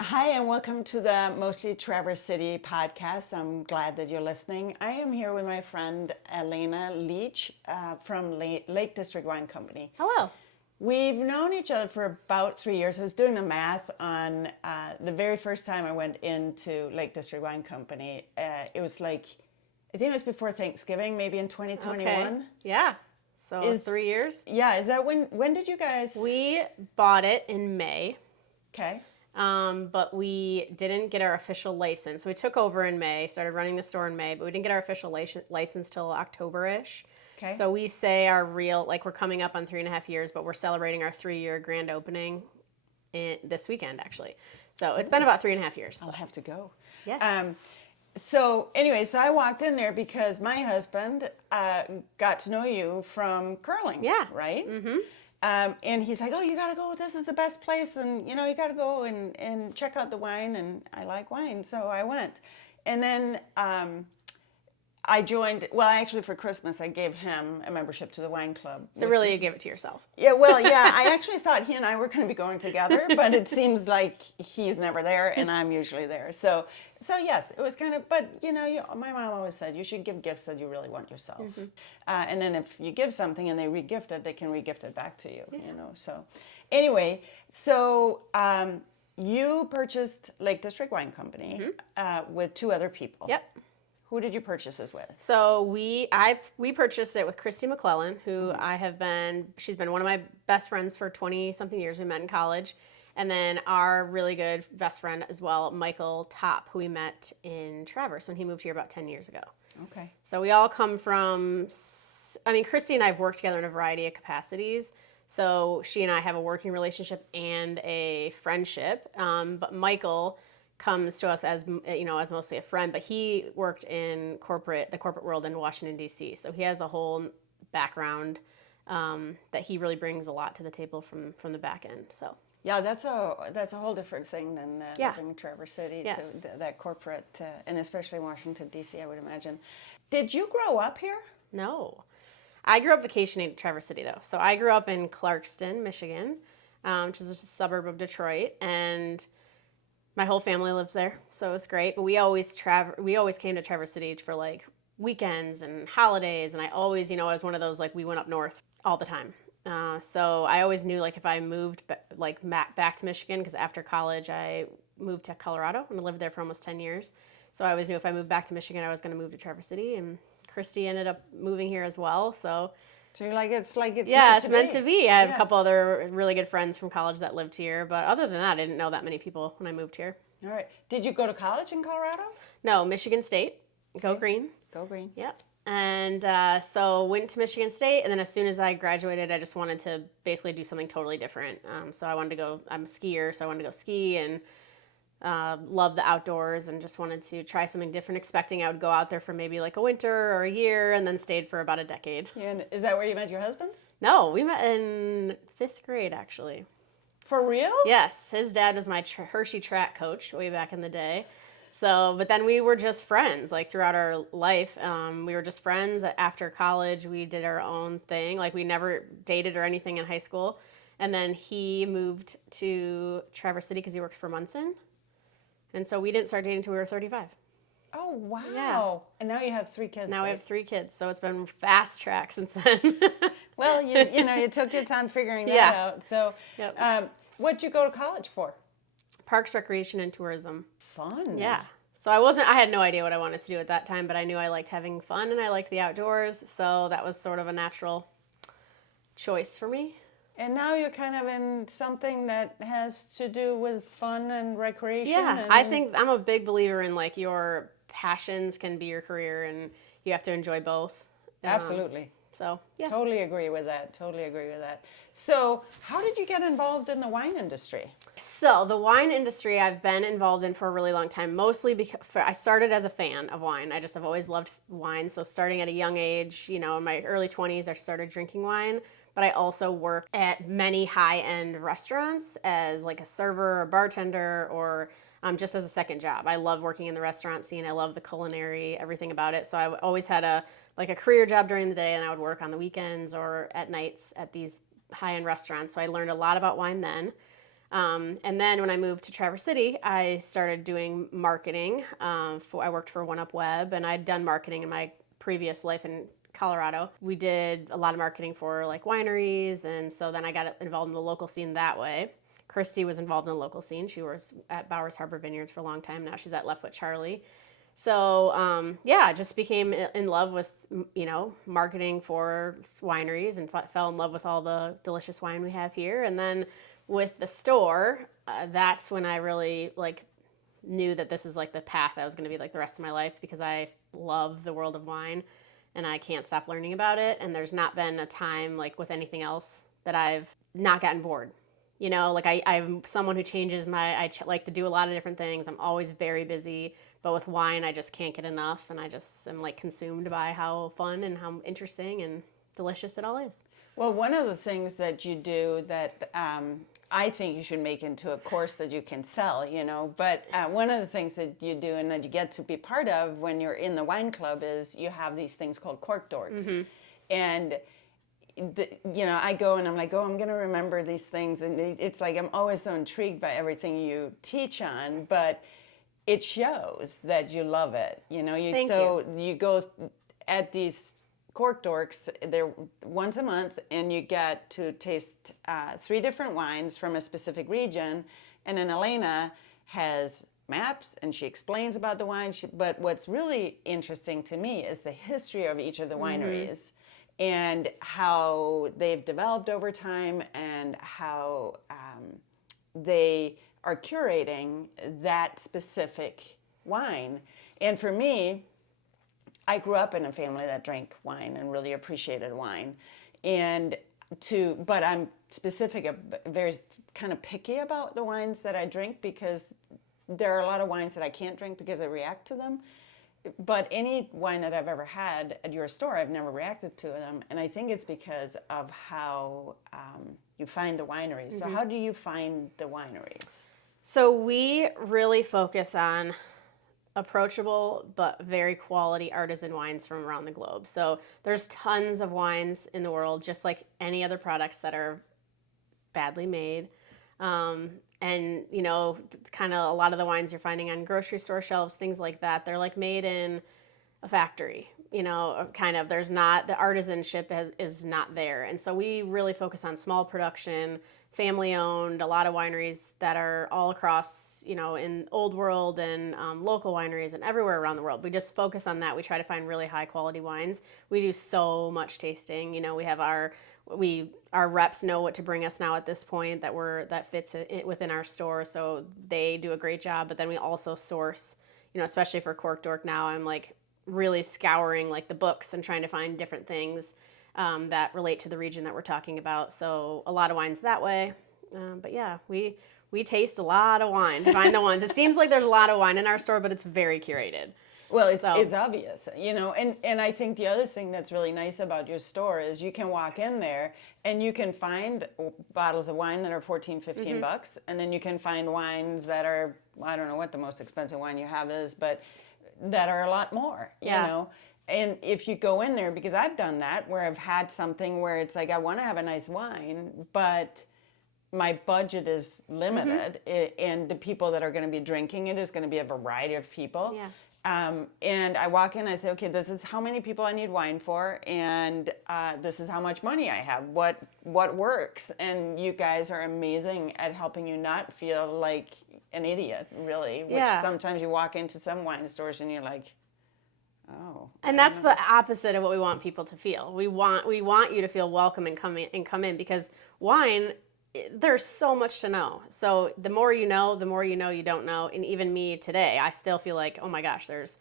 Hi, and welcome to the Mostly Traverse City podcast. I'm glad that you're listening. I am here with my friend Alaina Leech from Lake District Wine Company. Hello. We've known each other for about 3 years. I was doing the math on the very first time I went into Lake District Wine Company. It was like, I think it was before Thanksgiving, maybe in 2021. Okay. Yeah. So 3 years. Yeah, is that when did you guys? We bought it in May. Okay. But we didn't get our official license. So we took over in May, started running the store in May, but we didn't get our official license till October-ish. Okay. So we say our real, like we're coming up on 3.5 years, but we're celebrating our 3-year grand opening this weekend, actually. So it's been about 3.5 years. I'll have to go. Yes. So anyway, so I walked in there because my husband got to know you from curling. Yeah. Right? Mm-hmm. And he's like, oh, you got to go. This is the best place. And, you know, you got to go and check out the wine. And I like wine. So I went. And then I joined, well, actually for Christmas, I gave him a membership to the wine club. So really you gave it to yourself. Yeah, well, yeah, I actually thought he and I were going to be going together, but it seems like he's never there and I'm usually there. So yes, it was kind of, but you know, my mom always said you should give gifts that you really want yourself. Mm-hmm. And then if you give something and they re-gift it, they can re-gift it back to you, you know. So anyway, you purchased Lake District Wine Company with 2 other people. Yep. Who did you purchase this with? So we purchased it with Christy McClellan, who she's been one of my best friends for 20-something years. We met in college. And then our really good best friend as well, Michael Topp, who we met in Traverse when he moved here about 10 years ago. Okay. So we all come from, Christy and I have worked together in a variety of capacities. So she and I have a working relationship and a friendship. But Michael comes to us as, you know, as mostly a friend, but he worked in the corporate world in Washington, D.C. So he has a whole background that he really brings a lot to the table from the back end. So yeah, that's a whole different thing than living in Traverse City to that corporate, and especially Washington, D.C., I would imagine. Did you grow up here? No. I grew up vacationing at Traverse City, though. So I grew up in Clarkston, Michigan, which is a suburb of Detroit, and my whole family lives there, so it was great. But we always came to Traverse City for like weekends and holidays, and I always, you know, I was one of those, like, we went up north all the time. So I always knew, like, if I moved back to Michigan, because after college I moved to Colorado and lived there for almost 10 years. So I always knew if I moved back to Michigan, I was going to move to Traverse City, and Christy ended up moving here as well. So you're like, it's meant to be. I have a couple other really good friends from college that lived here, but other than that, I didn't know that many people when I moved here. All right. Did you go to college in Colorado? No, Michigan State. Go Green. Go Green. Yep. And so went to Michigan State, and then as soon as I graduated, I just wanted to basically do something totally different. So I wanted to go, I'm a skier, so I wanted to go ski and love the outdoors and just wanted to try something different, expecting I would go out there for maybe like a winter or a year, and then stayed for about a decade. Yeah, and is that where you met your husband? No, we met in 5th grade, actually. For real? Yes. His dad was my Hershey track coach way back in the day. So, but then we were just friends, like, throughout our life. We were just friends. After college, we did our own thing. Like, we never dated or anything in high school. And then he moved to Traverse City because he works for Munson. And so we didn't start dating until we were 35. Oh, wow. Yeah. And now you have 3 kids. Now right? we have 3 kids, so it's been fast track since then. Well, you took your time figuring that out. So what'd you go to college for? Parks, Recreation, and Tourism. Fun. Yeah. So I had no idea what I wanted to do at that time, but I knew I liked having fun and I liked the outdoors. So that was sort of a natural choice for me. And now you're kind of in something that has to do with fun and recreation. Yeah, I think I'm a big believer in, like, your passions can be your career and you have to enjoy both. Absolutely. So, yeah. Totally agree with that. Totally agree with that. So, how did you get involved in the wine industry? So the wine industry I've been involved in for a really long time, mostly because I started as a fan of wine. I just have always loved wine. So starting at a young age, in my early 20s, I started drinking wine. But I also worked at many high-end restaurants as like a server or bartender or just as a second job. I love working in the restaurant scene. I love the culinary, everything about it. So I always had a career job during the day, and I would work on the weekends or at nights at these high-end restaurants. So I learned a lot about wine then. And then when I moved to Traverse City, I started doing marketing. I worked for One Up Web, and I'd done marketing in my previous life in Colorado. We did a lot of marketing for like wineries, and so then I got involved in the local scene that way. Christy was involved in the local scene. She was at Bowers Harbor Vineyards for a long time. Now she's at Left Foot Charlie. So I just became in love with marketing for wineries and fell in love with all the delicious wine we have here. And then with the store, that's when I really knew that this is like the path that was going to be like the rest of my life, because I love the world of wine and I can't stop learning about it. And there's not been a time like with anything else that I've not gotten bored. I'm someone who changes I like to do a lot of different things. I'm always very busy, but with wine, I just can't get enough. And I just am consumed by how fun and how interesting and delicious it all is. Well, one of the things that you do that I think you should make into a course that you can sell, but one of the things that you do and that you get to be part of when you're in the wine club is you have these things called cork dorks. Mm-hmm. And I go and I'm like, I'm going to remember these things. And it's like I'm always so intrigued by everything you teach on, but it shows that you love it. Thank you. You go at these cork dorks, they're once a month, and you get to taste 3 different wines from a specific region. And then Alaina has maps and she explains about the wine. But what's really interesting to me is the history of each of the wineries. Mm-hmm. And how they've developed over time and how they are curating that specific wine. And for me, I grew up in a family that drank wine and really appreciated wine. But I'm very kind of picky about the wines that I drink, because there are a lot of wines that I can't drink because I react to them. But any wine that I've ever had at your store, I've never reacted to them. And I think it's because of how you find the wineries. Mm-hmm. So how do you find the wineries? So we really focus on approachable but very quality artisan wines from around the globe. So there's tons of wines in the world, just like any other products, that are badly made. And kind of a lot of the wines you're finding on grocery store shelves, things like that, they're made in a factory. Kind of, there's not, the artisanship is not there. And so we really focus on small production, family owned, a lot of wineries that are all across, in Old World and local wineries and everywhere around the world. We just focus on that. We try to find really high quality wines. We do so much tasting. We have our reps know what to bring us now at this point that fits within our store. So they do a great job. But then we also source, especially for Cork Dork now, I'm really scouring the books and trying to find different things that relate to the region that we're talking about. So a lot of wines that way. But yeah, we taste a lot of wine to find the ones. It seems like there's a lot of wine in our store, but it's very curated. Well, it's obvious, and I think the other thing that's really nice about your store is you can walk in there and you can find bottles of wine that are $14, $15, mm-hmm. And then you can find wines that are, I don't know what the most expensive wine you have is, but that are a lot more, you know. And if you go in there, because I've done that, where I've had something where it's I want to have a nice wine, but my budget is limited, mm-hmm. And the people that are going to be drinking it is going to be a variety of people. Yeah. And I walk in, I say, okay, this is how many people I need wine for, and this is how much money I have. What works? And you guys are amazing at helping you not feel like an idiot, really. Which sometimes you walk into some wine stores and you're like, oh. And that's the opposite of what we want people to feel. We want you to feel welcome and come in, because wine, there's so much to know. So the more you know you don't know. And even me today, I still feel like, oh my gosh, there's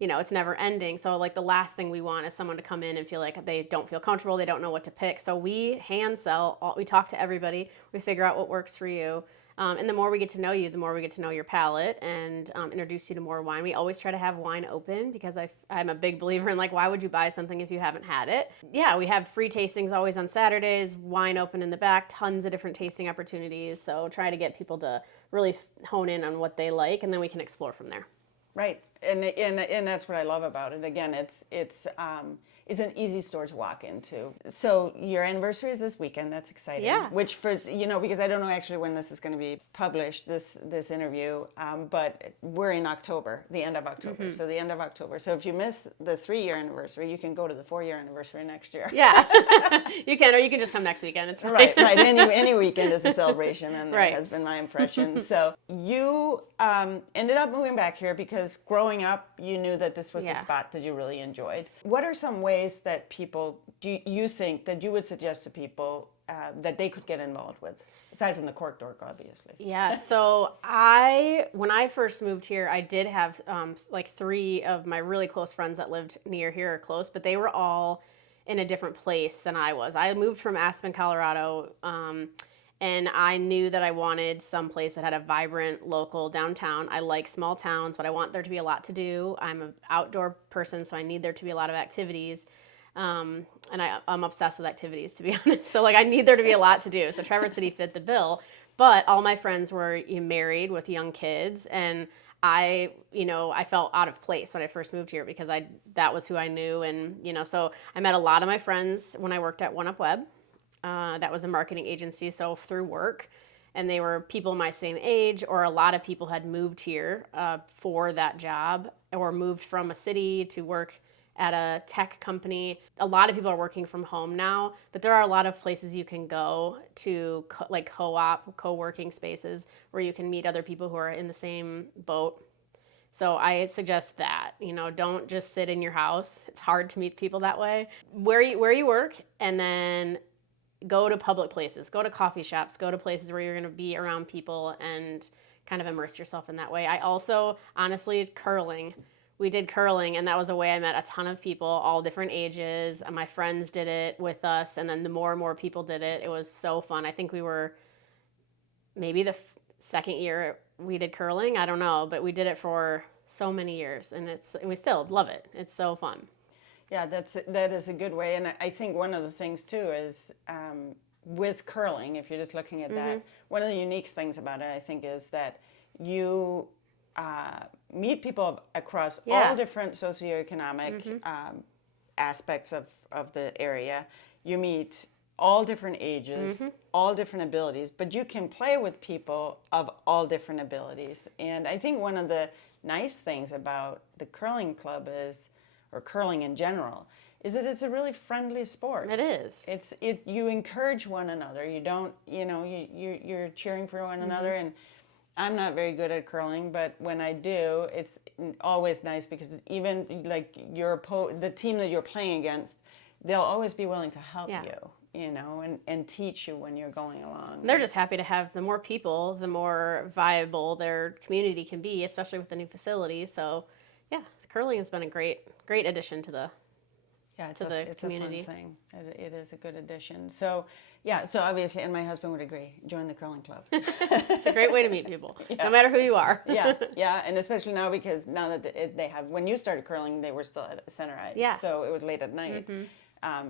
it's never ending. So like the last thing we want is someone to come in and feel like they don't feel comfortable, they don't know what to pick. So we hand sell, we talk to everybody, we figure out what works for you. And the more we get to know you, the more we get to know your palate and introduce you to more wine. We always try to have wine open because I'm a big believer in like, why would you buy something if you haven't had it? Yeah, we have free tastings always on Saturdays, wine open in the back, tons of different tasting opportunities. So try to get people to really hone in on what they like, and then we can explore from there. Right, and that's what I love about it. Again, it's an easy store to walk into. So your anniversary is this weekend. That's exciting. Yeah. Which because I don't know actually when this is going to be published, this interview, but we're in October, the end of October. Mm-hmm. So the end of October. So if you miss the 3-year anniversary, you can go to the 4-year anniversary next year. Yeah, you can, or you can just come next weekend. It's fine. Right. Any weekend is a celebration, and that Right. has been my impression. So you ended up moving back here because growing up, you knew that this was the spot that you really enjoyed. What are some ways that people do you think that you would suggest to people that they could get involved with, aside from the cork dork, obviously? Yeah, so when I first moved here, I did have like 3 of my really close friends that lived near here or close, but they were all in a different place than I was. I moved from Aspen, Colorado, and I knew that I wanted some place that had a vibrant local downtown. I like small towns, but I want there to be a lot to do. I'm an outdoor person, so I need there to be a lot of activities. And I'm obsessed with activities, to be honest. So like I need there to be a lot to do. So Traverse City fit the bill. But all my friends were married with young kids, and I felt out of place when I first moved here because that was who I knew. And, so I met a lot of my friends when I worked at One Up Web. That was a marketing agency, so through work. And they were people my same age, or a lot of people had moved here for that job or moved from a city to work at a tech company. A lot of people are working from home now, but there are a lot of places you can go to like co-op, co-working spaces where you can meet other people who are in the same boat. So I suggest that, don't just sit in your house. It's hard to meet people that way. Where you work, and then go to public places, go to coffee shops, go to places where you're going to be around people and kind of immerse yourself in that way. I also, honestly, curling. We did curling, and that was a way I met a ton of people, all different ages. And my friends did it with us, and then the more and more people did it, it was so fun. I think we were maybe the second year we did curling. I don't know, but we did it for so many years, and we still love it. It's so fun. Yeah, that is a good way, and I think one of the things too is with curling, if you're just looking at that, one of the unique things about it, I think, is that you meet people across all different socioeconomic aspects of the area. You meet all different ages, all different abilities, but you can play with people of all different abilities. And I think one of the nice things about the curling club or curling in general, is that it's a really friendly sport. It is. You encourage one another. You don't, you're cheering for one another. And I'm not very good at curling, but when I do, it's always nice because even like the team that you're playing against, they'll always be willing to help you, and teach you when you're going along. They're just happy to have the more people, the more viable their community can be, especially with the new facility. So, yeah, curling has been a great addition to the community. A fun thing. It is a good addition. So, so obviously, and my husband would agree, join the curling club. It's a great way to meet people, no matter who you are. yeah, and especially now because now that they have, when you started curling, they were still at center ice, so it was late at night.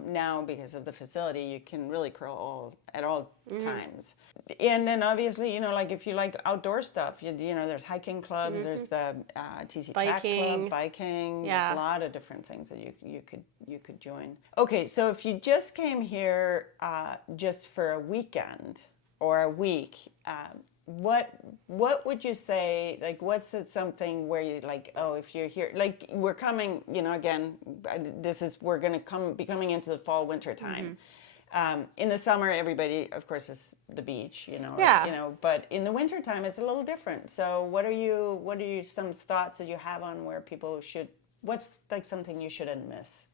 Now, because of the facility, you can really curl at all times. And then obviously, like if you like outdoor stuff, there's hiking clubs, there's the TC Track Club, biking. There's a lot of different things that you could join. Okay, so if you just came here just for a weekend or a week, what would you say, like, what's something where you like, oh, if you're here, like we're coming, again, we're going to be coming into the fall, winter time. In the summer, everybody, of course, is the beach, but in the winter time, it's a little different. So what are some thoughts that you have on where people what's like something you shouldn't miss?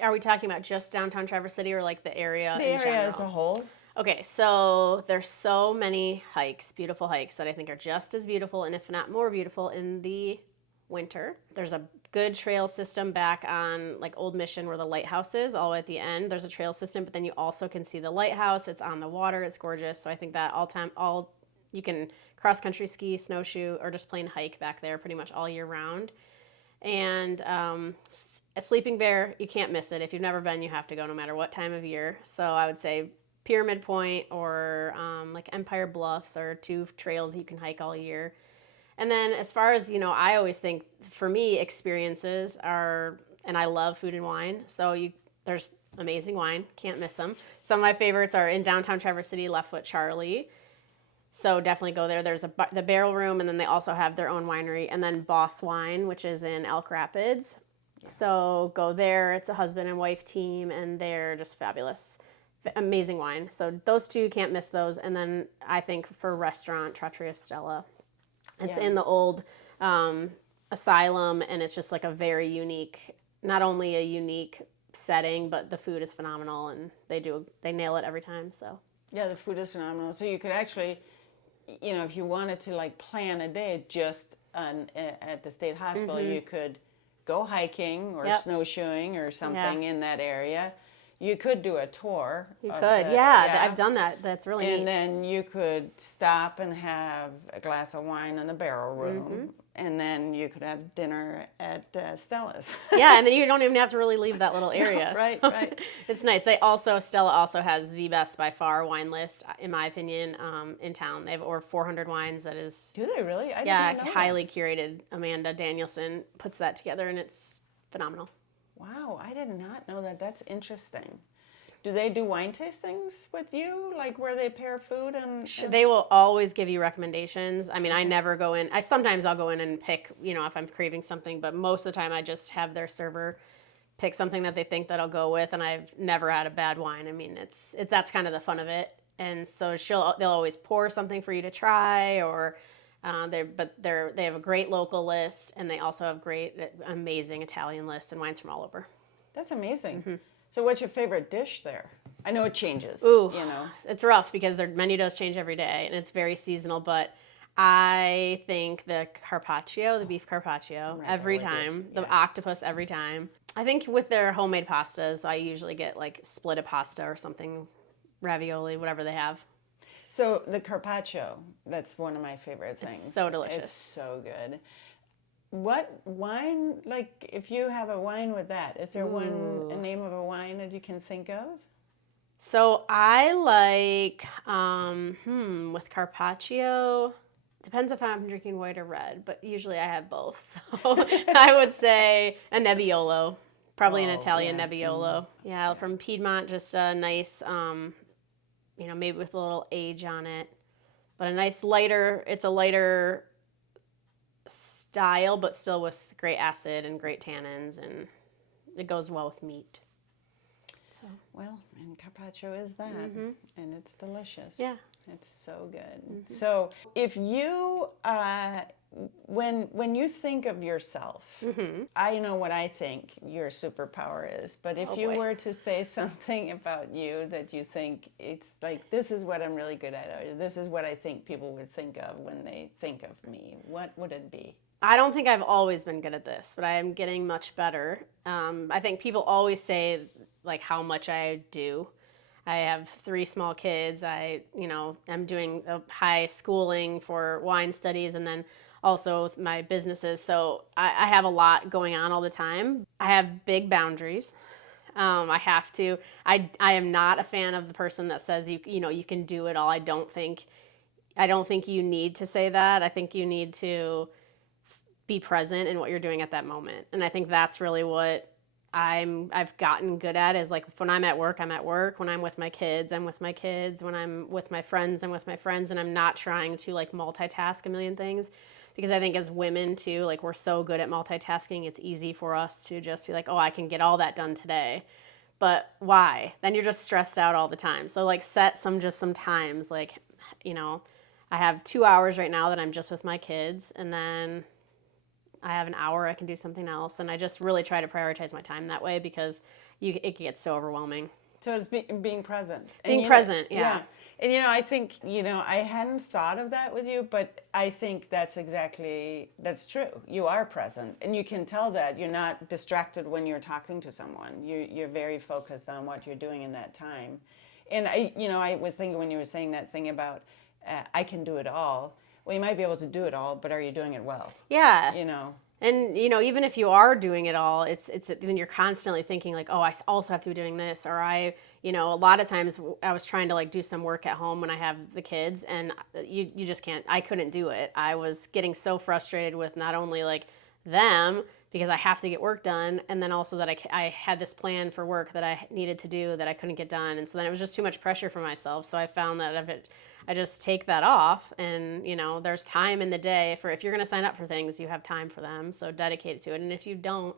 Are we talking about just downtown Traverse City or like the area in general? As a whole. Okay, so there's so many beautiful hikes that I think are just as beautiful, and if not more beautiful, in the winter. There's a good trail system back on like Old Mission where the lighthouse is, all the way at the end. There's a trail system, but then you also can see the lighthouse. It's on the water. It's gorgeous. So I think that you can cross country ski, snowshoe, or just plain hike back there pretty much all year round. And at Sleeping Bear, you can't miss it. If you've never been, you have to go no matter what time of year. So I would say Pyramid Point or like Empire Bluffs are two trails that you can hike all year. And then as far as, I always think for me, experiences are, and I love food and wine. So there's amazing wine. Can't miss them. Some of my favorites are in downtown Traverse City, Left Foot Charlie. So definitely go there. There's the Barrel Room, and then they also have their own winery. And then Boss Wine, which is in Elk Rapids. So go there. It's a husband and wife team, and they're just fabulous. Amazing wine. So those two, can't miss those. And then I think for restaurant, Trattoria Stella. It's in the old asylum, and it's just like a very unique, not only a unique setting, but the food is phenomenal, and they nail it every time. So yeah, the food is phenomenal. So you could actually, if you wanted to like plan a day just at the state hospital, you could go hiking or snowshoeing or something in that area. You could do a tour. I've done that. That's really neat. And then you could stop and have a glass of wine in the Barrel Room, and then you could have dinner at Stella's. Yeah, and then you don't even have to really leave that little area. Right, so right. It's nice. Stella also has the best by far wine list, in my opinion, in town. They have over 400 wines. That is. Do they really? I Yeah, didn't know highly curated. Amanda Danielson puts that together, and it's phenomenal. Wow, I did not know that. That's interesting. Do they do wine tastings with you, like where they pair food and? They will always give you recommendations. I mean, I never go in. Sometimes I'll go in and pick, if I'm craving something, but most of the time I just have their server pick something that they think that I'll go with, and I've never had a bad wine. I mean, that's kind of the fun of it. And so they'll always pour something for you to try, or they have a great local list, and they also have great, amazing Italian lists and wines from all over. That's amazing. So what's your favorite dish there? I know it changes. Ooh, it's rough because their menu does change every day, and it's very seasonal, but I think the carpaccio, the beef carpaccio, every time. The octopus every time. I think with their homemade pastas, I usually get like split a pasta or something, ravioli, whatever they have. So the carpaccio, that's one of my favorite things. It's so delicious. It's so good. What wine, like if you have a wine with that, is there a name of a wine that you can think of? So I like, with carpaccio, depends if I'm drinking white or red, but usually I have both. So I would say a Nebbiolo, probably an Italian Nebbiolo. Yeah, from Piedmont, just a nice, maybe with a little age on it. But it's a lighter style, but still with great acid and great tannins, and it goes well with meat. So. Well, and carpaccio is that, and it's delicious. Yeah. It's so good. So if you, when you think of yourself, I know what I think your superpower is, but if you were to say something about you that you think it's like, this is what I'm really good at, or this is what I think people would think of when they think of me, what would it be? I don't think I've always been good at this, but I am getting much better. I think people always say like how much I do. I have 3 small kids. I'm doing a high schooling for wine studies, and then also with my businesses. So I have a lot going on all the time. I have big boundaries. I have to. I am not a fan of the person that says you can do it all. I don't think you need to say that. I think you need to be present in what you're doing at that moment. And I think that's really what I've gotten good at, is like when I'm at work, I'm at work. When I'm with my kids, I'm with my kids. When I'm with my friends, I'm with my friends. And I'm not trying to like multitask a million things, because I think as women too, like we're so good at multitasking. It's easy for us to just be like, oh, I can get all that done today. But why? Then you're just stressed out all the time. So like set some times, like, I have 2 hours right now that I'm just with my kids, and then I have an hour I can do something else. And I just really try to prioritize my time that way, because it gets so overwhelming. So it's being present. Being present, yeah. Yeah. And, I think, I hadn't thought of that with you, but I think that's true. You are present, and you can tell that you're not distracted when you're talking to someone. You're very focused on what you're doing in that time. And I was thinking when you were saying that thing about, I can do it all. Well, you might be able to do it all, but are you doing it well? Yeah. And even if you are doing it all, it's then you're constantly thinking like, oh, I also have to be doing this, or a lot of times I was trying to like do some work at home when I have the kids, and you just can't. I couldn't do it. I was getting so frustrated with not only like them because I have to get work done, and then also that I had this plan for work that I needed to do that I couldn't get done, and so then it was just too much pressure for myself. So I found that I just take that off, and there's time in the day for, if you're going to sign up for things, you have time for them, so dedicate it to it. And if you don't,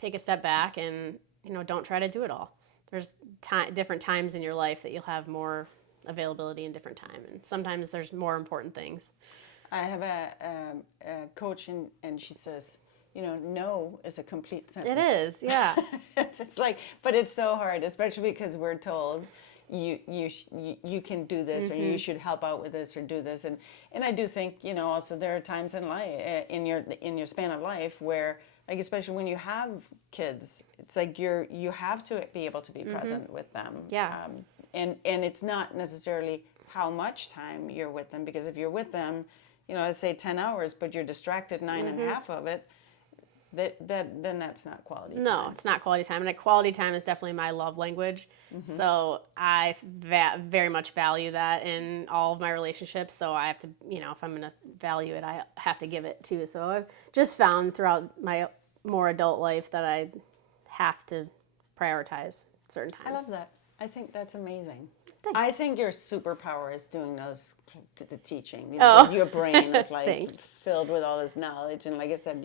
take a step back and don't try to do it all. There's different times in your life that you'll have more availability in different time, and sometimes there's more important things. I have a coach, and she says, no is a complete sentence. It is, yeah. It's like, but it's so hard, especially because we're told you can do this, or you should help out with this, or do this, and I do think also there are times in life, in your span of life, where, like, especially when you have kids, it's like you have to be able to be present with them. Yeah. And it's not necessarily how much time you're with them, because if you're with them, let's say 10 hours, but you're distracted 9.5 of it, then that's not quality time. No, it's not quality time. And quality time is definitely my love language. So I very much value that in all of my relationships. So I have to, if I'm going to value it, I have to give it too. So I've just found throughout my more adult life that I have to prioritize certain times. I love that. I think that's amazing. Thanks. I think your superpower is doing the teaching. Your brain is like filled with all this knowledge. And like I said,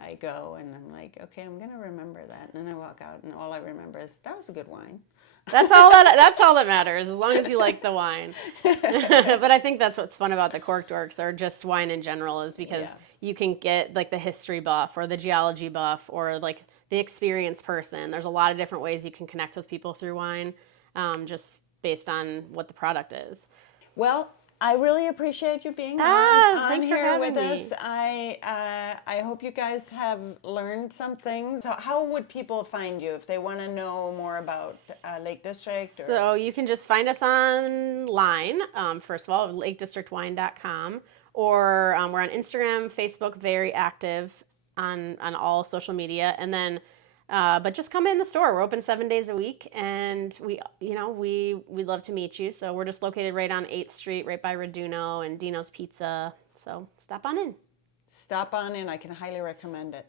I go and I'm like, okay, I'm gonna remember that, and then I walk out, and all I remember is that was a good wine. That's all that matters, as long as you like the wine. But I think that's what's fun about the Cork Dorks, or just wine in general, is because you can get like the history buff, or the geology buff, or like the experienced person. There's a lot of different ways you can connect with people through wine, just based on what the product is. Well, I really appreciate you being on here with us. I hope you guys have learned some things. So how would people find you if they want to know more about Lake District? So you can just find us online, first of all, lakedistrictwine.com, or we're on Instagram, Facebook, very active on all social media, and then but just come in the store. We're open 7 days a week, and we'd love to meet you. So we're just located right on 8th Street, right by Raduno and Dino's Pizza. So stop on in. Stop on in. I can highly recommend it.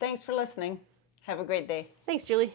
Thanks for listening. Have a great day. Thanks, Julie.